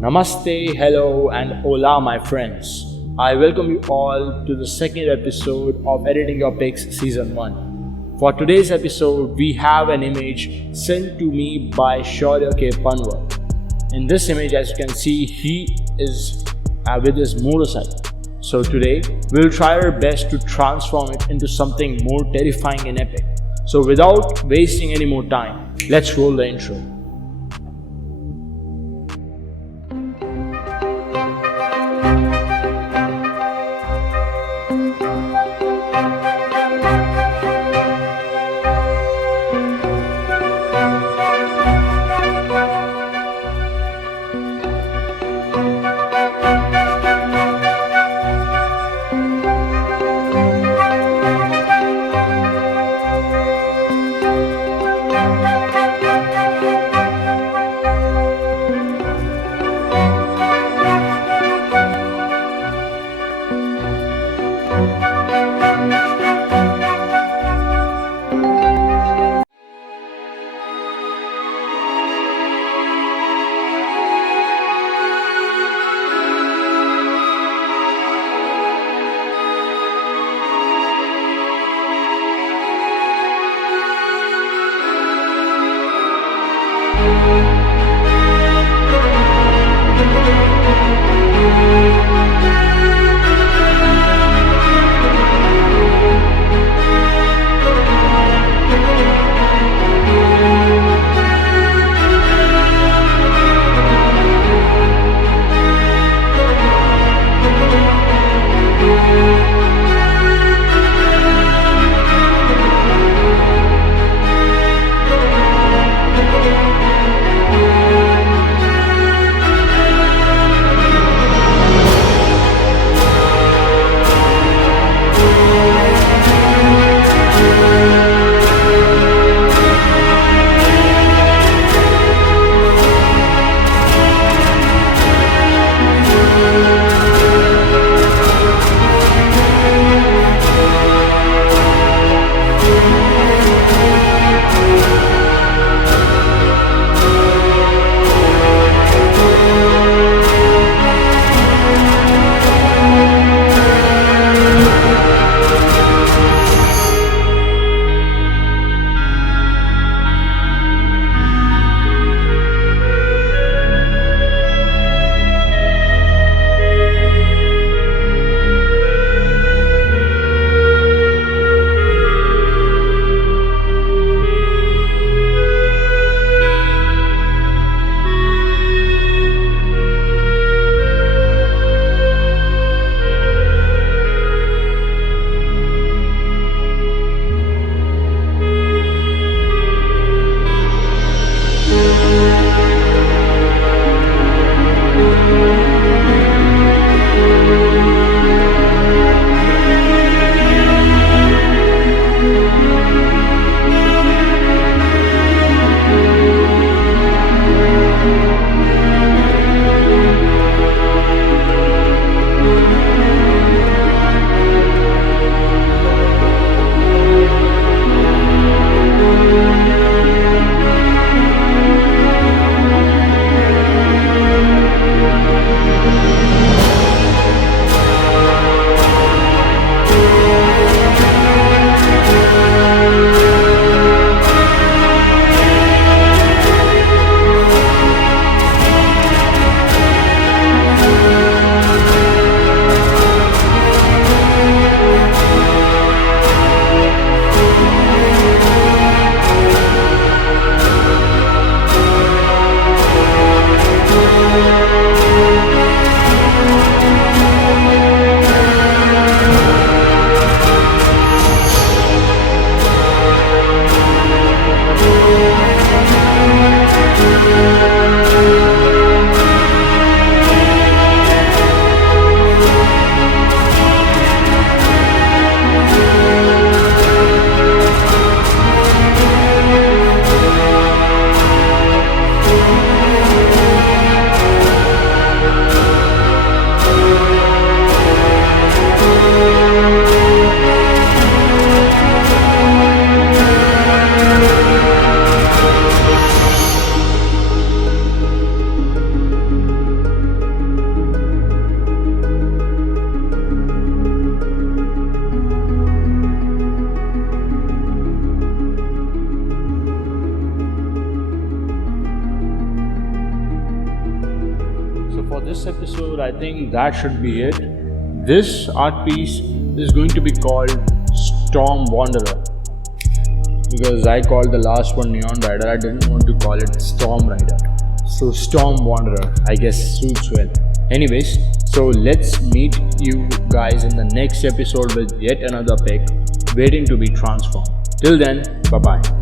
Namaste, hello, and hola, my friends. I welcome you all to the second episode of Editing Your Pics Season 1. For today's episode, we have an image sent to me by Shaurya K. Panwar. In this image, as you can see, he is with his motorcycle. So today, we'll try our best to transform it into something more terrifying and epic. So without wasting any more time, let's roll the intro. this episode, I think that should be it. This art piece is going to be called Storm Wanderer, because I called the last one Neon Rider. I didn't want to call it Storm Rider. So Storm Wanderer, I guess, suits well. Anyways, so let's meet you guys in the next episode with yet another pic waiting to be transformed. Till then, bye bye.